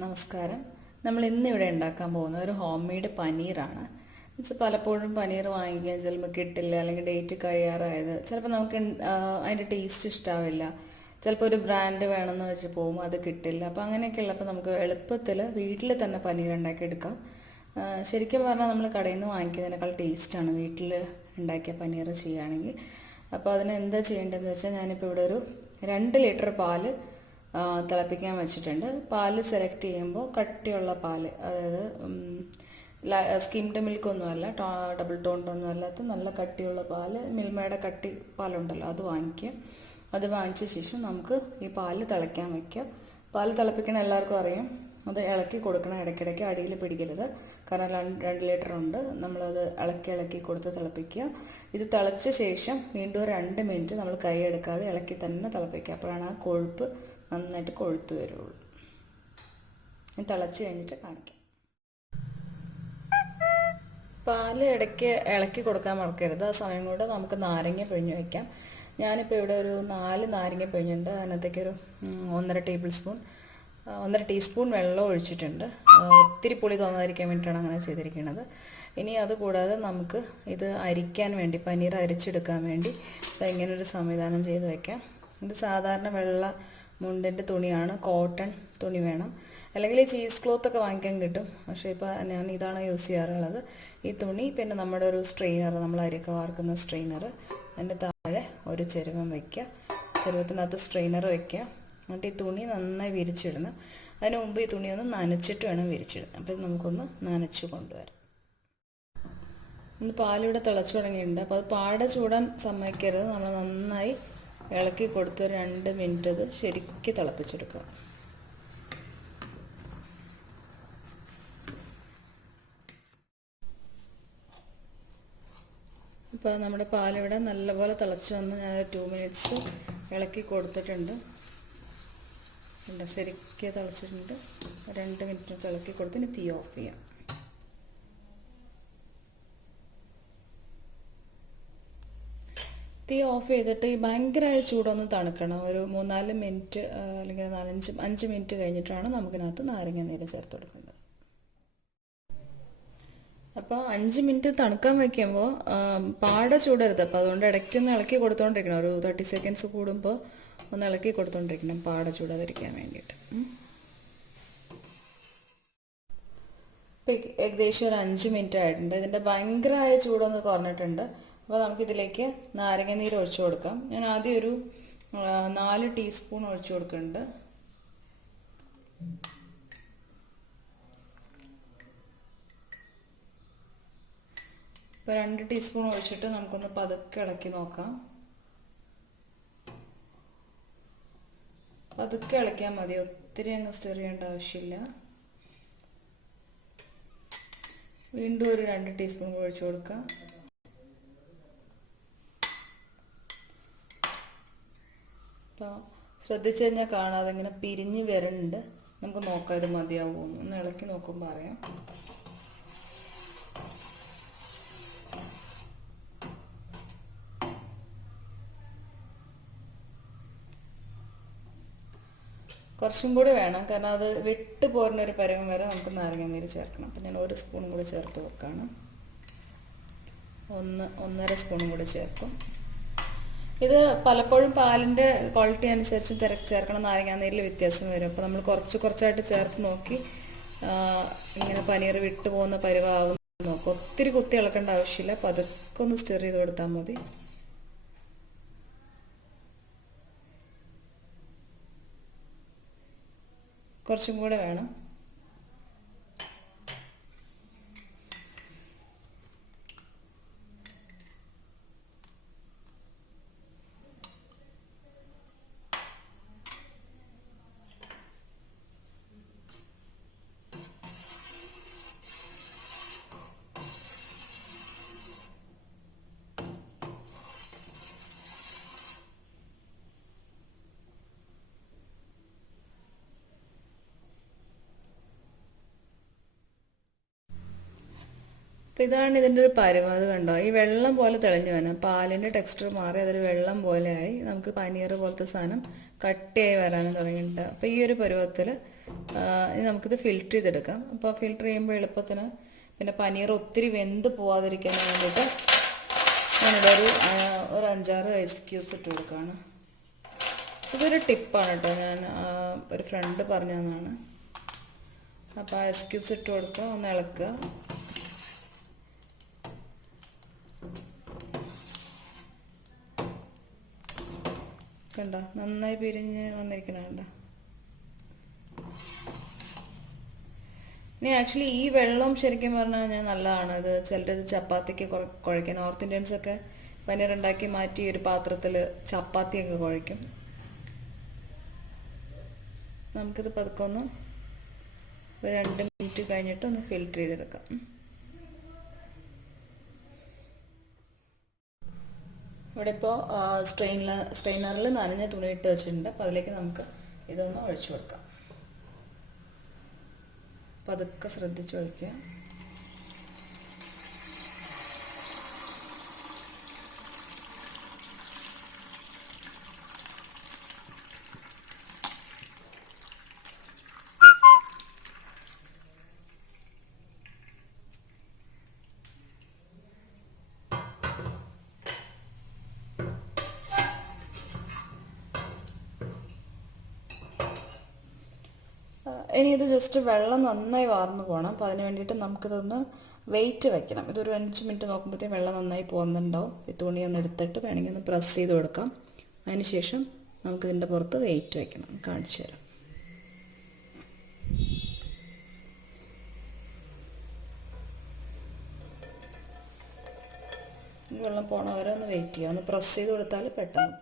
നമസ്കാരം. നമ്മൾ ഇന്നിവിടെ ഉണ്ടാക്കാൻ പോകുന്ന ഒരു ഹോം മെയ്ഡ് പനീറാണ്. പലപ്പോഴും പനീർ വാങ്ങിക്കാൻ ചിലപ്പോൾ കിട്ടില്ല, അല്ലെങ്കിൽ ഡേറ്റ് കഴിയാറായത്, ചിലപ്പോൾ നമുക്ക് അതിൻ്റെ ടേസ്റ്റ് ഇഷ്ടാവില്ല, ചിലപ്പോൾ ഒരു ബ്രാൻഡ് വേണമെന്ന് വെച്ച് പോകും, അത് കിട്ടില്ല. അപ്പോൾ അങ്ങനെയൊക്കെ ഉള്ളപ്പോൾ നമുക്ക് എളുപ്പത്തിൽ വീട്ടിൽ തന്നെ പനീർ ഉണ്ടാക്കിയെടുക്കാം. ശരിക്കും പറഞ്ഞാൽ നമ്മൾ കടയിൽ നിന്ന് വാങ്ങിക്കുന്നതിനേക്കാൾ ടേസ്റ്റാണ് വീട്ടിൽ ഉണ്ടാക്കിയ പനീർ ചെയ്യുകയാണെങ്കിൽ. അപ്പോൾ അതിന് എന്താ ചെയ്യേണ്ടതെന്ന് വെച്ചാൽ, ഞാനിപ്പോൾ ഇവിടെ ഒരു 2 ലിറ്റർ പാല് തിളപ്പിക്കാൻ വെച്ചിട്ടുണ്ട്. പാല് സെലക്ട് ചെയ്യുമ്പോൾ കട്ടിയുള്ള പാല്, അതായത് സ്കിംഡ് മിൽക്കൊന്നുമല്ല, ഡബിൾ ടോണ്ടൊന്നും അല്ലാത്ത നല്ല കട്ടിയുള്ള പാല്, മിൽമയുടെ കട്ടി പാലുണ്ടല്ലോ, അത് വാങ്ങിക്കുക. അത് വാങ്ങിച്ച ശേഷം നമുക്ക് ഈ പാല് തിളയ്ക്കാൻ വയ്ക്കുക. പാല് തിളപ്പിക്കണം എല്ലാവർക്കും അറിയാം. അത് ഇളക്കി കൊടുക്കണം, ഇടയ്ക്കിടയ്ക്ക് അടിയിൽ പിടിക്കരുത്. കാരണം 2 ലിറ്റർ ഉണ്ട്, നമ്മളത് ഇളക്കി കൊടുത്ത് തിളപ്പിക്കുക. ഇത് തിളച്ച ശേഷം വീണ്ടും 2 മിനിറ്റ് നമ്മൾ കൈ എടുക്കാതെ ഇളക്കി തന്നെ തിളപ്പിക്കുക. അപ്പോഴാണ് ആ കൊഴുപ്പ് നന്നായിട്ട് കൊഴുത്ത് വരുള്ളൂ. തിളച്ച് കഴിഞ്ഞിട്ട് കാണിക്കാം. പാല് ഇടയ്ക്ക് ഇളക്കി കൊടുക്കാൻ മറക്കരുത്. ആ സമയം കൊണ്ട് നമുക്ക് നാരങ്ങ പിഴിഞ്ഞ് വയ്ക്കാം. ഞാനിപ്പോൾ ഇവിടെ ഒരു 4 നാരങ്ങ പിഴിഞ്ഞുണ്ട്. അതിനകത്തേക്ക് ഒരു 1.5 ടീസ്പൂൺ വെള്ളം ഒഴിച്ചിട്ടുണ്ട്. ഒത്തിരി പുളി തോന്നാതിരിക്കാൻ വേണ്ടിയിട്ടാണ് അങ്ങനെ ചെയ്തിരിക്കുന്നത്. ഇനി അതുകൂടാതെ നമുക്ക് ഇത് അരിക്കാൻ വേണ്ടി, പനീർ അരിച്ചെടുക്കാൻ വേണ്ടി ഇങ്ങനൊരു സംവിധാനം ചെയ്ത് വയ്ക്കാം. ഇത് സാധാരണ വെള്ള മുണ്ടിൻ്റെ തുണിയാണ്, കോട്ടൺ തുണി വേണം, അല്ലെങ്കിൽ ഈ ചീസ് ക്ലോത്തൊക്കെ വാങ്ങിക്കാൻ കിട്ടും. പക്ഷേ ഇപ്പോൾ ഞാൻ ഇതാണ് യൂസ് ചെയ്യാറുള്ളത്. ഈ തുണി, പിന്നെ നമ്മുടെ ഒരു സ്ട്രെയിനർ, നമ്മൾ അരിയൊക്കെ വാർക്കുന്ന സ്ട്രെയിനർ, അതിൻ്റെ താഴെ ഒരു ചെരുവം വയ്ക്കുക. ചെരുവത്തിനകത്ത് സ്ട്രെയിനർ വയ്ക്കുക. എന്നിട്ട് ഈ തുണി നന്നായി വിരിച്ചിടണം. അതിന് മുമ്പ് ഈ തുണി ഒന്ന് നനച്ചിട്ട് വേണം വിരിച്ചിടാൻ. അപ്പോൾ നമുക്കൊന്ന് നനച്ച് കൊണ്ടുവരാം. ഇന്ന് പാലിവിടെ തിളച്ചു തുടങ്ങിയിട്ടുണ്ട്. അപ്പോൾ അത് പാടെ ചൂടാൻ സമ്മതിക്കരുത്. നമ്മൾ നന്നായി ഇളക്കി കൊടുത്ത് 2 മിനിറ്റ് അത് ശരിക്കും തിളപ്പിച്ചെടുക്കുക. ഇപ്പോൾ നമ്മുടെ പാലിവിടെ നല്ലപോലെ തിളച്ച് വന്ന് ഞാൻ 2 മിനിറ്റ്സ് ഇളക്കി കൊടുത്തിട്ടുണ്ട്. ശരിക്കും തിളച്ചിട്ടുണ്ട്. 2 മിനിറ്റ് തിളക്കി കൊടുത്ത് ഇനി തീ ഓഫ് ചെയ്യാം. തീ ഓഫ് ചെയ്തിട്ട് ഈ ഭയങ്കരമായ ചൂടൊന്ന് തണുക്കണം. ഒരു 3-4 മിനിറ്റ് അല്ലെങ്കിൽ 4-5 മിനിറ്റ് കഴിഞ്ഞിട്ടാണ് നമുക്കിനകത്ത് നാരങ്ങ നീര് ചേർത്ത് കൊടുക്കേണ്ടത്. അപ്പോൾ 5 മിനിറ്റ് തണുക്കാൻ വയ്ക്കുമ്പോൾ പാടെ ചൂടരുത്. അപ്പോൾ അതുകൊണ്ട് ഇടയ്ക്കൊന്ന് ഇളക്കി കൊടുത്തോണ്ടിരിക്കണം. ഒരു 30 സെക്കൻഡ്സ് കൂടുമ്പോൾ ഒന്ന് ഇളക്കി കൊടുത്തോണ്ടിരിക്കണം, പാടെ ചൂടാതിരിക്കാൻ വേണ്ടിയിട്ട്. ഇപ്പം ഏകദേശം ഒരു 5 മിനിറ്റ് ആയിട്ടുണ്ട്. ഇതിൻ്റെ ഭയങ്കരമായ ചൂടൊന്ന് കുറഞ്ഞിട്ടുണ്ട്. അപ്പോൾ നമുക്കിതിലേക്ക് നാരങ്ങ നീര് ഒഴിച്ചു കൊടുക്കാം. ഞാൻ ആദ്യം ഒരു 4 ടീസ്പൂൺ ഒഴിച്ചു കൊടുക്കുന്നുണ്ട്. ഇപ്പോൾ 2 ടീസ്പൂൺ ഒഴിച്ചിട്ട് നമുക്കൊന്ന് പതുക്കെ ഇളക്കി നോക്കാം. പതുക്കെ ഇളക്കിയാൽ മതി, ഒത്തിരി അങ്ങ് സ്റ്റെർ ചെയ്യേണ്ട ആവശ്യമില്ല. വീണ്ടും ഒരു 2 ടീസ്പൂൺ ഒഴിച്ചു കൊടുക്കാം. അപ്പോൾ ശ്രദ്ധിച്ചു കഴിഞ്ഞാൽ കാണാതെ ഇങ്ങനെ പിരിഞ്ഞ് വരുന്നുണ്ട്. നമുക്ക് നോക്കാം ഇത് മതിയാവുമോ ഒന്ന് ഇളക്കി നോക്കുമ്പോൾ അറിയാം. കുറച്ചും കൂടി വേണം, കാരണം അത് വിട്ട് പോരുന്നൊരു പരുവം വരെ നമുക്ക് നാരങ്ങ നീര് ചേർക്കണം. അപ്പം ഞാൻ 1 സ്പൂൺ കൂടി ചേർത്ത് വെക്കാണ്. 1.5 സ്പൂണും കൂടി ചേർക്കും. ഇത് പലപ്പോഴും പാലിൻ്റെ ക്വാളിറ്റി അനുസരിച്ച് ചേർക്കണം നാരങ്ങാനീരിൽ വ്യത്യാസം വരും. അപ്പോൾ നമ്മൾ കുറച്ചായിട്ട് ചേർത്ത് നോക്കി ഇങ്ങനെ പനീർ വിട്ടു പോകുന്ന പരുവാകുന്ന നോക്കും. ഒത്തിരി കുത്തി ഇളക്കേണ്ട ആവശ്യമില്ല, പതുക്കെ ഒന്ന് സ്റ്റെർ ചെയ്ത് കൊടുത്താൽ മതി. കുറച്ചും കൂടെ വേണം. അപ്പോൾ ഇതാണ് ഇതിൻ്റെ ഒരു പരുവം. അത് കണ്ടോ, ഈ വെള്ളം പോലെ തെളിഞ്ഞു വരണം. പാലിൻ്റെ ടെക്സ്ചർ മാറി അതൊരു വെള്ളം പോലെ ആയി നമുക്ക് പനീർ പോലത്തെ സാധനം കട്ടിയായി വരാനും തുടങ്ങിയിട്ടുണ്ട്. അപ്പോൾ ഈ ഒരു പരുവത്തിൽ നമുക്കിത് ഫിൽറ്റർ ചെയ്തെടുക്കാം. അപ്പോൾ ഫിൽറ്റർ ചെയ്യുമ്പോൾ എളുപ്പത്തിന് പിന്നെ പനീർ ഒത്തിരി വെന്ത് പോവാതിരിക്കാൻ വേണ്ടിയിട്ട് ഞാനിവിടെ ഒരു 5-6 ഐസ് ക്യൂബ്സ് ഇട്ട് കൊടുക്കുകയാണ്. ഇതൊരു ടിപ്പാണ് കേട്ടോ, ഞാൻ ഒരു ഫ്രണ്ട് പറഞ്ഞു തന്നതാണ്. അപ്പോൾ ഐസ് ക്യൂബ്സ് ഇട്ട് കൊടുക്കുക, ഒന്ന് ഇളക്കുക. കണ്ടോ, നന്നായി പിരിഞ്ഞ് വന്നിരിക്കണ കണ്ടോ. ഇനി ആക്ച്വലി ഈ വെള്ളം ശരിക്കും പറഞ്ഞു കഴിഞ്ഞാൽ നല്ലതാണ്. ഇത് ചിലരത് ചപ്പാത്തിക്ക് കുഴയ്ക്കാൻ, നോർത്ത് ഇന്ത്യൻസൊക്കെ പനീർ ഉണ്ടാക്കി മാറ്റി ഒരു പാത്രത്തിൽ ചപ്പാത്തിയൊക്കെ കുഴയ്ക്കും. നമുക്കിത് പതുക്കെ ഒന്ന് ഒരു 2 മിനിറ്റ് കഴിഞ്ഞിട്ട് ഒന്ന് ഫിൽറ്റർ ചെയ്തെടുക്കാം. ഇവിടെ ഇപ്പോൾ സ്ട്രെയിനറിൽ നനഞ്ഞ തുണി ഇട്ട് വെച്ചിട്ടുണ്ട്. അപ്പോൾ അതിലേക്ക് നമുക്ക് ഇതൊന്ന് ഒഴിച്ചു കൊടുക്കാം. പതുക്കെ ശ്രദ്ധിച്ച് ഒഴിക്കുക. ഇനി ഇത് ജസ്റ്റ് വെള്ളം നന്നായി വാർന്നു പോകണം. അപ്പോൾ അതിന് വേണ്ടിയിട്ട് നമുക്കിതൊന്ന് വെയിറ്റ് വെക്കണം. ഇതൊരു 5 മിനിറ്റ് നോക്കുമ്പോഴത്തേക്കും വെള്ളം നന്നായി പോകുന്നുണ്ടാവും. ഈ തുണി ഒന്ന് എടുത്തിട്ട് വേണമെങ്കിൽ ഒന്ന് പ്രസ് ചെയ്ത് കൊടുക്കാം. അതിനുശേഷം നമുക്കിതിൻ്റെ പുറത്ത് വെയിറ്റ് വെക്കണം. കാണിച്ചു തരാം. വെള്ളം പോണ വരെ ഒന്ന് വെയിറ്റ് ചെയ്യാം. ഒന്ന് പ്രസ് ചെയ്ത് കൊടുത്താൽ പെട്ടെന്ന്.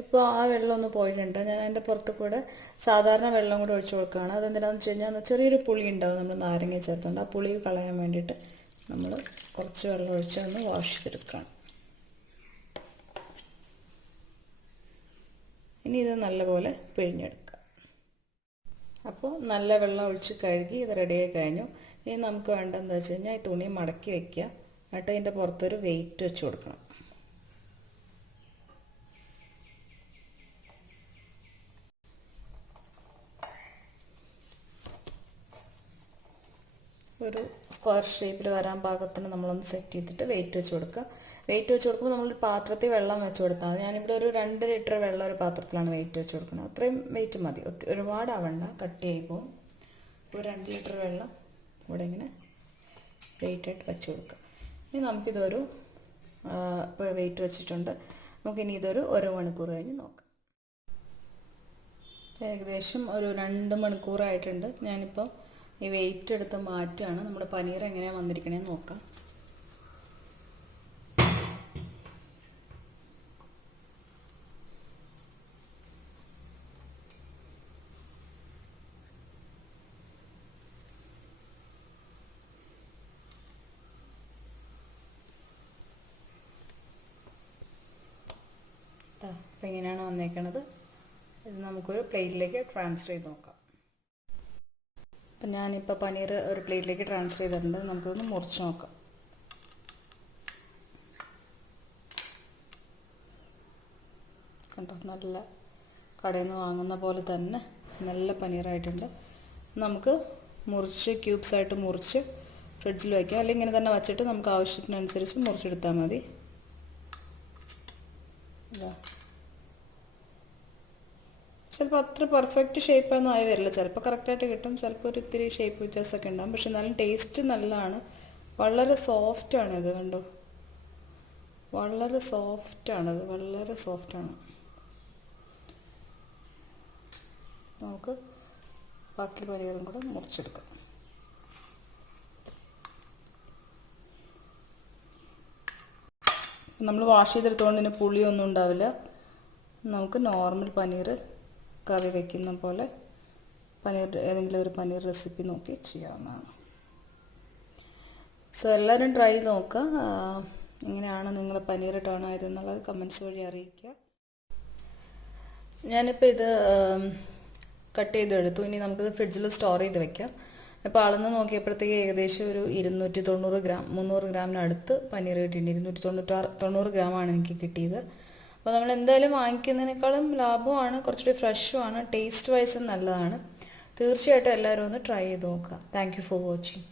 ഇപ്പോൾ ആ വെള്ളം ഒന്ന് പോയിട്ടുണ്ട്. ഞാൻ അതിൻ്റെ പുറത്ത് കൂടെ സാധാരണ വെള്ളം കൂടെ ഒഴിച്ചു കൊടുക്കുകയാണ്. അതെന്തിനാണെന്ന് വെച്ച് കഴിഞ്ഞാൽ ചെറിയൊരു പുളി ഉണ്ടാവും, നമ്മൾ നാരങ്ങ ചേർത്തുകൊണ്ട്. ആ പുളി കളയാൻ വേണ്ടിയിട്ട് നമ്മൾ കുറച്ച് വെള്ളം ഒഴിച്ച് ഒന്ന് വാഷ് ചെയ്തെടുക്കുകയാണ്. ഇനി ഇത് നല്ലപോലെ പിഴിഞ്ഞെടുക്കുക. അപ്പോൾ നല്ല വെള്ളം ഒഴിച്ച് കഴുകി ഇത് റെഡിയായി കഴിഞ്ഞു. ഇനി നമുക്ക് വേണ്ടതെന്ന് വെച്ച് കഴിഞ്ഞാൽ ഈ തുണി മടക്കി വയ്ക്കുക. എന്നിട്ട് അതിൻ്റെ പുറത്തൊരു വെയിറ്റ് വെച്ച് കൊടുക്കണം. ഒരു സ്ക്വയർ ഷേപ്പിൽ വരാൻ പാകത്തിന് നമ്മളൊന്ന് സെറ്റ് ചെയ്തിട്ട് വെയിറ്റ് വെച്ച് കൊടുക്കുക. വെയിറ്റ് വെച്ച് കൊടുക്കുമ്പോൾ നമ്മൾ പാത്രത്തിൽ വെള്ളം വെച്ച് കൊടുത്താൽ മതി. ഞാനിവിടെ ഒരു 2 ലിറ്റർ വെള്ളം ഒരു പാത്രത്തിലാണ് വെയിറ്റ് വെച്ച് കൊടുക്കുന്നത്. അത്രയും വെയിറ്റ് മതി, ഒരുപാടാവണ്ട, കട്ടിയായി പോകും. ഒരു 2 ലിറ്റർ വെള്ളം ഇവിടെ ഇങ്ങനെ വെയിറ്റായിട്ട് വെച്ച് കൊടുക്കുക. ഇനി നമുക്കിതൊരു ഇപ്പോൾ വെയിറ്റ് വെച്ചിട്ടുണ്ട്. നമുക്കിനി ഇതൊരു 1 മണിക്കൂർ കഴിഞ്ഞ് നോക്കാം. ഏകദേശം ഒരു 2 മണിക്കൂറായിട്ടുണ്ട്. ഞാനിപ്പോൾ ഈ വെയിറ്റ് എടുത്ത് മാറ്റാണ്. നമ്മുടെ പനീർ എങ്ങനെയാണ് വന്നിരിക്കണേന്ന് നോക്കാം. അപ്പം ഇങ്ങനെയാണ് വന്നേക്കണത്. ഇത് നമുക്കൊരു പ്ലേറ്റിലേക്ക് ട്രാൻസ്ഫർ ചെയ്ത് നോക്കാം. അപ്പം ഞാനിപ്പോൾ പനീർ ഒരു പ്ലേറ്റിലേക്ക് ട്രാൻസ്ഫർ ചെയ്തിട്ടുണ്ട്. നമുക്കൊന്ന് മുറിച്ച് നോക്കാം. കണ്ടോ, നല്ല കടയിൽ നിന്ന് വാങ്ങുന്ന പോലെ തന്നെ നല്ല പനീറായിട്ടുണ്ട്. നമുക്ക് മുറിച്ച് ക്യൂബ്സായിട്ട് മുറിച്ച് ഫ്രിഡ്ജിൽ വയ്ക്കാം. അല്ലെങ്കിൽ ഇങ്ങനെ തന്നെ വച്ചിട്ട് നമുക്ക് ആവശ്യത്തിനനുസരിച്ച് മുറിച്ചെടുത്താൽ മതി. ഇതാ, ചിലപ്പോൾ അത്ര പെർഫെക്റ്റ് ഷേപ്പൊന്നും ആയി വരില്ല. ചിലപ്പോൾ കറക്റ്റായിട്ട് കിട്ടും, ചിലപ്പോൾ ഒരു ഇത്തിരി ഷേപ്പ് വ്യത്യാസമൊക്കെ ഉണ്ടാകും. പക്ഷെ എന്നാലും ടേസ്റ്റ് നല്ലതാണ്. വളരെ സോഫ്റ്റാണ് ഇത്. കണ്ടോ, വളരെ സോഫ്റ്റാണത്, വളരെ സോഫ്റ്റാണ്. നമുക്ക് ബാക്കി പനീറും കൂടെ മുറിച്ചെടുക്കാം. നമ്മൾ വാഷ് ചെയ്തെടുത്തുകൊണ്ട് ഇതിന് പുളിയൊന്നും ഉണ്ടാവില്ല. നമുക്ക് നോർമൽ പനീർ കറി വയ്ക്കുന്ന പോലെ പനീർ ഏതെങ്കിലും ഒരു പനീർ റെസിപ്പി നോക്കി ചെയ്യാവുന്നതാണ്. സോ എല്ലാവരും ട്രൈ ചെയ്ത് നോക്കുക. എങ്ങനെയാണ് നിങ്ങൾ പനീർ ടേൺ ആയതെന്നുള്ളത് കമൻസ് വഴി അറിയിക്കുക. ഞാനിപ്പോൾ ഇത് കട്ട് ചെയ്തെടുത്തു. ഇനി നമുക്കിത് ഫ്രിഡ്ജിൽ സ്റ്റോർ ചെയ്ത് വെക്കാം. അപ്പോൾ അളന്ന് നോക്കിയപ്പോഴത്തേക്ക് ഏകദേശം ഒരു 290 ഗ്രാം 300 ഗ്രാമിനടുത്ത് പനീർ കിട്ടിയിട്ടുണ്ട്. 290 ഗ്രാമാണ് എനിക്ക് കിട്ടിയത്. അപ്പോൾ നമ്മൾ എന്തായാലും വാങ്ങിക്കുന്നതിനേക്കാളും ലാഭമാണ്, കുറച്ചുകൂടി ഫ്രഷുമാണ്, ടേസ്റ്റ് വൈസും നല്ലതാണ്. തീർച്ചയായിട്ടും എല്ലാവരും ഒന്ന് ട്രൈ ചെയ്ത് നോക്കുക. Thank you for watching.